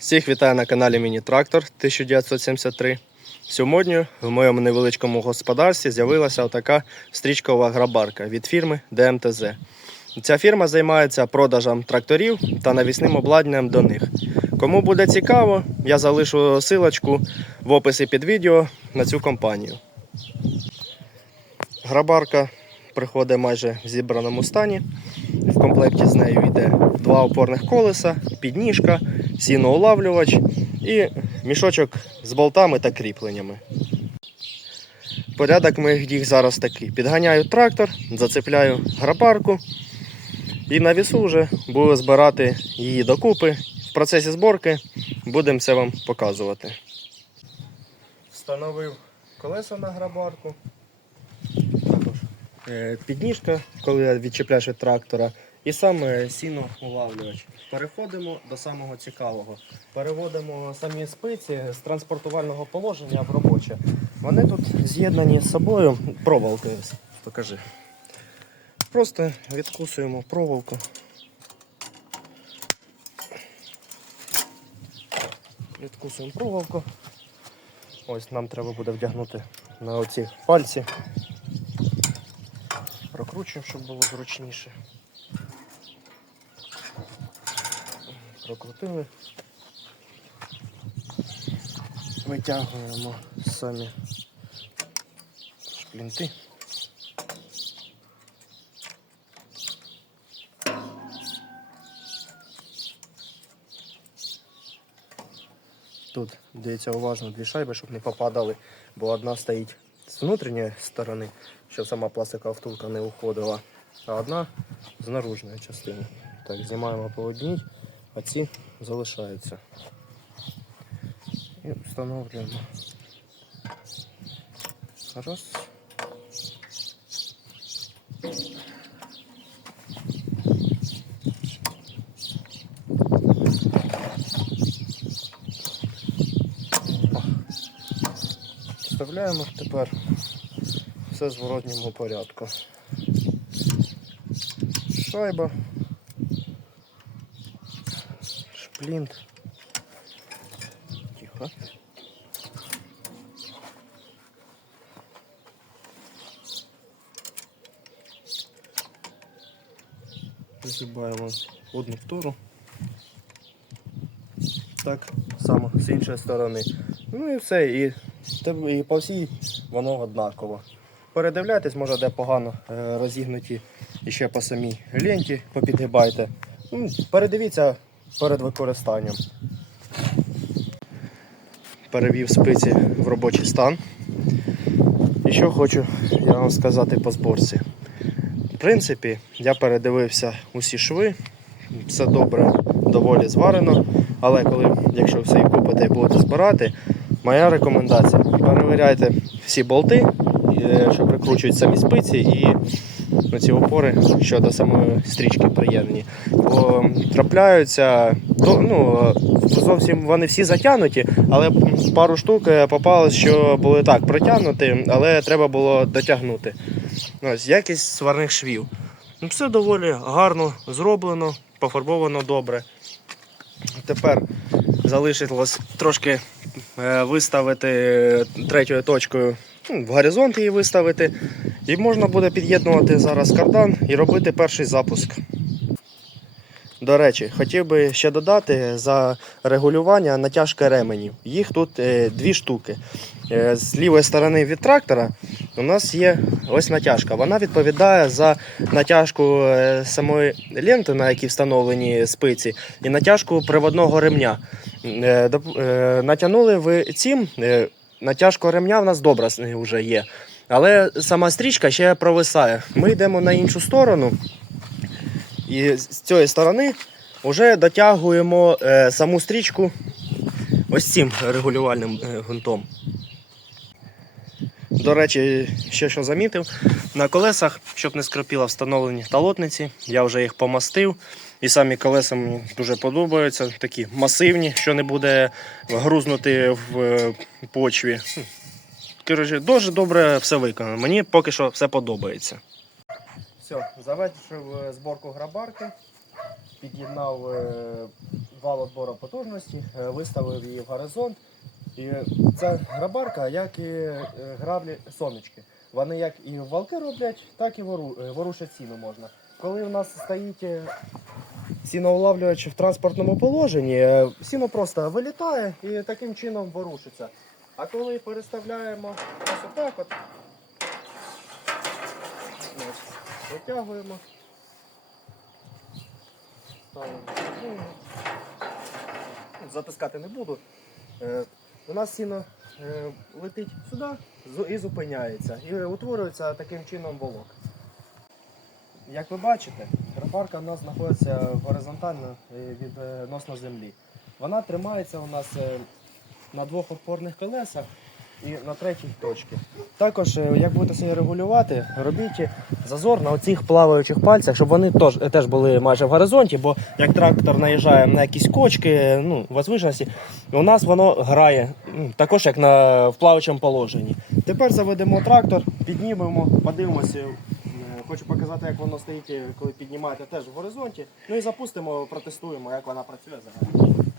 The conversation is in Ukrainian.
Всіх вітаю на каналі Міні-Трактор 1973. Сьогодні в моєму невеличкому господарстві з'явилася отака стрічкова грабарка від фірми ДМТЗ. Ця фірма займається продажем тракторів та навісним обладнанням до них. Кому буде цікаво, я залишу силочку в описі під відео на цю компанію. Грабарка приходить майже в зібраному стані. В комплекті з нею йде два опорних колеса, підніжка, сіноулавлювач і мішочок з болтами та кріпленнями. Порядок моїх дій зараз такий. Підганяю трактор, зацепляю грабарку і на вісу вже буду збирати її докупи. В процесі зборки будемо це вам показувати. Встановив колеса на грабарку. Також е, підніжка, коли відчіпляєш від трактора, і сам е, сіноулавлювач. Переходимо до самого цікавого. Переводимо самі спиці з транспортувального положення в робоче. Вони тут з'єднані з собою проволокою. Покажи. Просто відкусуємо проволоку. Відкусуємо проволоку. Ось нам треба буде вдягнути на оці пальці. Прокручуємо, щоб було зручніше. Прокрутили. Витягуємо самі шплінти. Тут дивіться уважно дві шайби, щоб не попадали, бо одна стоїть з внутрішньої сторони, щоб сама пластикова втулка не уходила, а одна з наружної частини. Так, знімаємо по одній, а ці залишаються. І встановлюємо. Раз. Вставляємо тепер все в зворотньому порядку. Шайба, шплінт. Тихо. Згибаємо одну втору. Так само з іншої сторони. Ну і все, і, і по всій воно однаково. Передивляйтесь, може де погано е, розігнуті ще по самій ленті попідгибайте. Ну, передивіться перед використанням. Перевів спиці в робочий стан. І що хочу я вам сказати по зборці. В принципі, я передивився усі шви, все добре, доволі зварено. Але коли, якщо все і купите і будете збирати, моя рекомендація перевіряйте всі болти, е, що прикручують самі спиці, і ці опори щодо самої стрічки приємні. Бо трапляються, то, ну, зовсім вони всі затягнуті, але пару штук е, попалось, що були так протягнуті, але треба було дотягнути. Ось якість сварних швів. Ну, все доволі гарно зроблено, пофарбовано добре. Тепер залишилось трошки е, виставити третьою точкою в горизонт її виставити. І можна буде під'єднувати зараз кардан і робити перший запуск. До речі, хотів би ще додати за регулювання натяжки ременів. Їх тут е, дві штуки. Е, з лівої сторони від трактора у нас є ось натяжка. Вона відповідає за натяжку е, самої ленти, на якій встановлені спиці, і натяжку приводного ремня. Е, е, Натягнули ви цим, е, натяжка ремня в нас добра вже є. Але сама стрічка ще провисає. Ми йдемо на іншу сторону. І з цієї сторони вже дотягуємо е, саму стрічку ось цим регулювальним е, гунтом. До речі, ще що замітив, на колесах, щоб не скрипіло встановлені талотниці, я вже їх помастив. І самі колеса мені дуже подобаються, такі масивні, що не буде грузнути в е, почві. Коротше, дуже добре все виконано. Мені поки що все подобається. Все, завершив е, зборку грабарки, під'єднав е, вал отбору потужності, виставив її в горизонт. І ця грабарка, як і граблі сонечки. Вони як і валки роблять, так і ворушать сіно можна. Коли в нас стоїть сіноулавлювач в транспортному положенні, е, сіно просто вилітає і таким чином ворушиться. А коли переставляємо ось отак от, витягуємо. Затискати не буду. Е, У нас сіно е, летить сюди і зупиняється. І утворюється таким чином волок. Як ви бачите, графарка у нас знаходиться горизонтально е, відносно землі. Вона тримається у нас е, на двох опорних колесах і на третій точці. Також, е, як будете себе регулювати, робіть зазор на оцих плаваючих пальцях, щоб вони теж, були майже в горизонті, бо як трактор наїжджає на якісь кочки, ну, возвишеності, у нас воно грає також як на в плаваючому положенні. Тепер заведемо трактор, піднімемо, подивимося. Хочу показати, як воно стоїть, коли піднімаєте теж в горизонті. Ну і запустимо, протестуємо, як вона працює зараз.